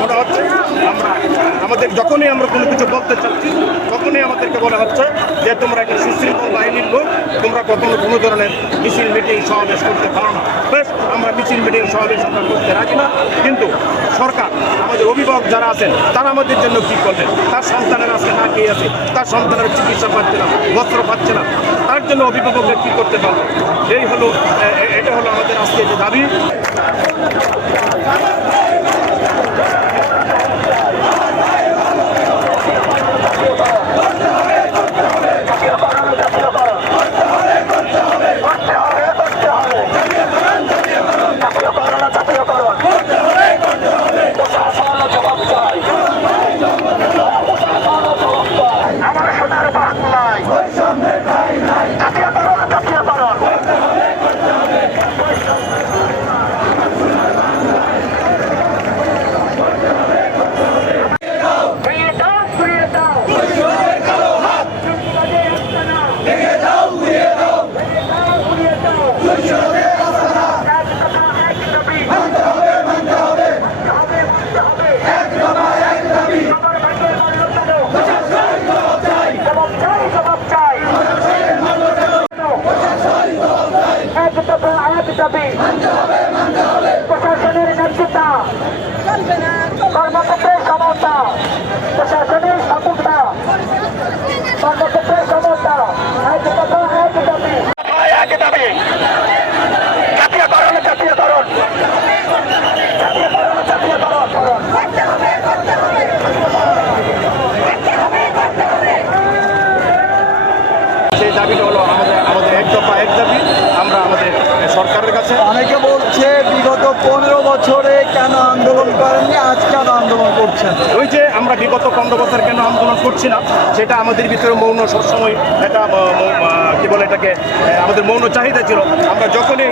মনে হচ্ছে আমরা, আমাদের যখনই আমরা কোনো কিছু বলতে চাচ্ছি, তখনই আমাদেরকে বলা হচ্ছে যে তোমরা একটা সুশৃঙ্খল বাহিনীর লোক, তোমরা কখনো কোনো ধরনের মিছিল, মিটিং, সমাবেশ করতে পারো না। বেশ, আমরা মিছিল, মিটিং, সমাবেশ আমরা করতে রাজি না, কিন্তু সরকার, আমাদের অভিভাবক যারা আছেন, তারা আমাদের জন্য কি করলেন তার সন্তানের আজকে না খেয়ে আছে, তার সন্তানের চিকিৎসা পাচ্ছে না, বস্ত্র পাচ্ছে না, তার জন্য অভিভাবকরা কি করতে পারবে? এই হলো এটা হলো আমাদের আজকে যে দাবি। দাবি। প্রশাসনের ন্যায্যতা কর্মক্ষেত্রের সমতা। প্রশাসনের সততা। কর্মক্ষেত্রের সমতা এক দফা, এক দাবি। এক দাবি জাতীয়করণ জাতীয়করণ জাতীয়করণ জাতীয়করণ সেই দাবিটা হলো আমাদের আমাদের এক দফা এক দাবি আমরা আমাদের সরকারের কাছে অনেকে বলছে বিগত পনেরো বছরে কেন আন্দোলন করেননি? আজ কেন আন্দোলন করছেন? ওই যে আমরা বিগত পনেরো বছর কেন আন্দোলন করছি না সেটা আমাদের ভিতরে মৌন সবসময় আহ, কি বলে এটাকে আমাদের মৌন চাহিদা ছিল। আমরা যখনই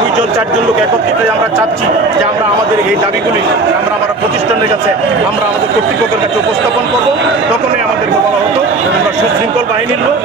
দুইজন চারজন লোক একত্রিত আমরা চাচ্ছি যে আমরা আমাদের এই দাবিগুলি আমরা আমরা প্রতিষ্ঠানের কাছে আমরা আমাদের কর্তৃপক্ষের কাছে উপস্থাপন করব তখনই আমাদেরকে বলা হতো তোমরা সুশৃঙ্খল বাহিনীর লোক